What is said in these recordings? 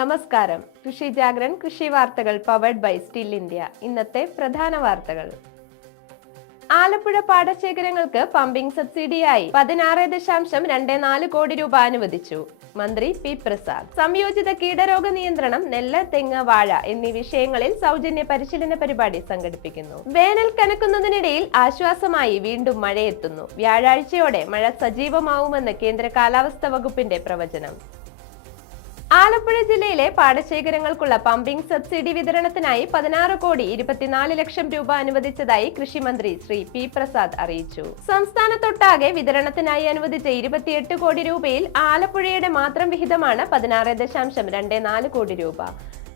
നമസ്കാരം. കൃഷി ജാഗ്രൻ കൃഷി വാർത്തകൾ പവർഡ് ബൈ സ്റ്റിൽ ഇന്ത്യ ഇന്നത്തെ പ്രധാന വാർത്തകൾ. ആലപ്പുഴ പാടശേഖരങ്ങൾക്ക് പമ്പിംഗ് സബ്സിഡിയായി പതിനാറ് ദശാംശം രണ്ട് നാല് കോടി രൂപ അനുവദിച്ചു. മന്ത്രി പി പ്രസാദ്. സംയോജിത കീടരോഗ നിയന്ത്രണം നെല്ല് തെങ്ങ് വാഴ എന്നീ വിഷയങ്ങളിൽ സൗജന്യ പരിശീലന പരിപാടി സംഘടിപ്പിക്കുന്നു. വേനൽ കനക്കുന്നതിനിടയിൽ ആശ്വാസമായി വീണ്ടും മഴയെത്തുന്നു. വ്യാഴാഴ്ചയോടെ മഴ സജീവമാവുമെന്ന് കേന്ദ്ര കാലാവസ്ഥാ വകുപ്പിന്റെ പ്രവചനം. ആലപ്പുഴ ജില്ലയിലെ പാടശേഖരങ്ങൾക്കുള്ള പമ്പിംഗ് സബ്സിഡി വിതരണത്തിനായി പതിനാറ് കോടി ഇരുപത്തിനാല് ലക്ഷം രൂപ അനുവദിച്ചതായി കൃഷിമന്ത്രി ശ്രീ പി പ്രസാദ് അറിയിച്ചു. സംസ്ഥാനത്തൊട്ടാകെ വിതരണത്തിനായി അനുവദിച്ച ഇരുപത്തിയെട്ട് കോടി രൂപയിൽ ആലപ്പുഴയുടെ മാത്രം വിഹിതമാണ് പതിനാറ് ദശാംശം രണ്ട് നാല് കോടി രൂപ.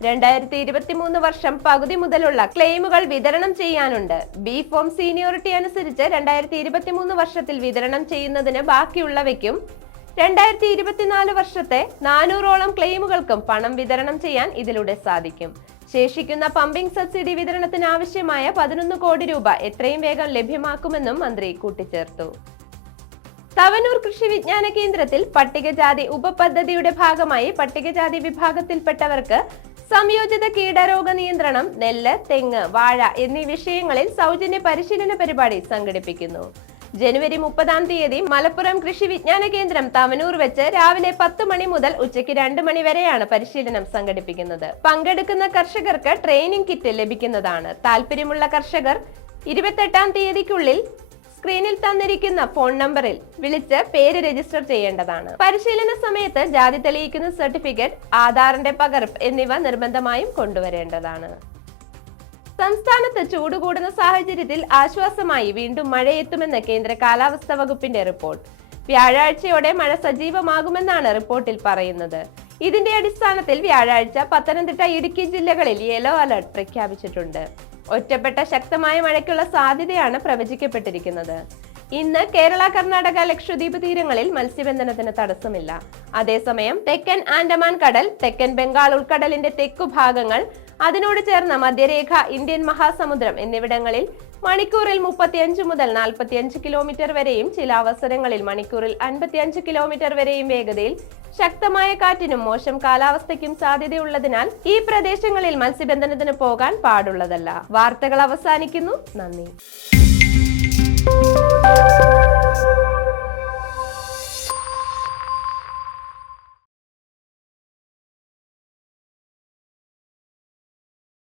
രണ്ടായിരത്തി ഇരുപത്തിമൂന്ന് വർഷം പകുതി മുതലുള്ള ക്ലെയിമുകൾ വിതരണം ചെയ്യാനുണ്ട്. ബി ഫോം സീനിയോറിറ്റി അനുസരിച്ച് രണ്ടായിരത്തി ഇരുപത്തിമൂന്ന് വർഷത്തിൽ വിതരണം ചെയ്യുന്നതിന് ബാക്കിയുള്ളവയ്ക്കും രണ്ടായിരത്തി ഇരുപത്തിനാല് വർഷത്തെ നാനൂറോളം ക്ലെയിമുകൾക്കും പണം വിതരണം ചെയ്യാൻ ഇതിലൂടെ സാധിക്കും. ശേഷിക്കുന്ന പമ്പിംഗ് സബ്സിഡി വിതരണത്തിന് ആവശ്യമായ പതിനൊന്ന് കോടി രൂപ എത്രയും വേഗം ലഭ്യമാക്കുമെന്നും മന്ത്രി കൂട്ടിച്ചേർത്തു. തവനൂർ കൃഷി വിജ്ഞാന കേന്ദ്രത്തിൽ പട്ടികജാതി ഉപപദ്ധതിയുടെ ഭാഗമായി പട്ടികജാതി വിഭാഗത്തിൽപ്പെട്ടവർക്ക് സംയോജിത കീടരോഗ നിയന്ത്രണം നെല്ല് തെങ്ങ് വാഴ എന്നീ വിഷയങ്ങളിൽ സൗജന്യ പരിശീലന പരിപാടി സംഘടിപ്പിക്കുന്നു. ജനുവരി മുപ്പതാം തീയതി മലപ്പുറം കൃഷി വിജ്ഞാന കേന്ദ്രം തവനൂർ വെച്ച് രാവിലെ പത്ത് മണി മുതൽ ഉച്ചയ്ക്ക് രണ്ട് മണി വരെയാണ് പരിശീലനം സംഘടിപ്പിക്കുന്നത്. പങ്കെടുക്കുന്ന കർഷകർക്ക് ട്രെയിനിംഗ് കിറ്റ് ലഭിക്കുന്നതാണ്. താല്പര്യമുള്ള കർഷകർ ഇരുപത്തെട്ടാം തീയതിക്കുള്ളിൽ സ്ക്രീനിൽ തന്നിരിക്കുന്ന ഫോൺ നമ്പറിൽ വിളിച്ച് പേര് രജിസ്റ്റർ ചെയ്യേണ്ടതാണ്. പരിശീലന സമയത്ത് ജാതി തെളിയിക്കുന്ന സർട്ടിഫിക്കറ്റ് ആധാറിന്റെ പകർപ്പ് എന്നിവ നിർബന്ധമായും കൊണ്ടുവരേണ്ടതാണ്. സംസ്ഥാനത്ത് ചൂട് കൂടുന്ന സാഹചര്യത്തിൽ ആശ്വാസമായി വീണ്ടും മഴയെത്തുമെന്ന് കേന്ദ്ര കാലാവസ്ഥാ വകുപ്പിന്റെ റിപ്പോർട്ട്. വ്യാഴാഴ്ചയോടെ മഴ സജീവമാകുമെന്നാണ് റിപ്പോർട്ടിൽ പറയുന്നത്. ഇതിന്റെ അടിസ്ഥാനത്തിൽ വ്യാഴാഴ്ച പത്തനംതിട്ട ഇടുക്കി ജില്ലകളിൽ യെല്ലോ അലർട്ട് പ്രഖ്യാപിച്ചിട്ടുണ്ട്. ഒറ്റപ്പെട്ട ശക്തമായ മഴയ്ക്കുള്ള സാധ്യതയാണ് പ്രവചിക്കപ്പെട്ടിരിക്കുന്നത്. ഇന്ന് കേരള കർണാടക ലക്ഷദ്വീപ് തീരങ്ങളിൽ മത്സ്യബന്ധനത്തിന് തടസ്സമില്ല. അതേസമയം തെക്കൻ ആൻഡമാൻ കടൽ തെക്കൻ ബംഗാൾ ഉൾക്കടലിന്റെ തെക്കു ഭാഗങ്ങൾ അതിനോട് ചേർന്ന മധ്യരേഖ ഇന്ത്യൻ മഹാസമുദ്രം എന്നിവിടങ്ങളിൽ മണിക്കൂറിൽ മുപ്പത്തിയഞ്ച് മുതൽ നാൽപ്പത്തിയഞ്ച് കിലോമീറ്റർ വരെയും ചില അവസരങ്ങളിൽ മണിക്കൂറിൽ അൻപത്തിയഞ്ച് കിലോമീറ്റർ വരെയും വേഗതയിൽ ശക്തമായ കാറ്റിനും മോശം കാലാവസ്ഥയ്ക്കും സാധ്യതയുള്ളതിനാൽ ഈ പ്രദേശങ്ങളിൽ മത്സ്യബന്ധനത്തിന് പോകാൻ പാടുള്ളതല്ല. വാർത്തകൾ അവസാനിക്കുന്നു. നന്ദി.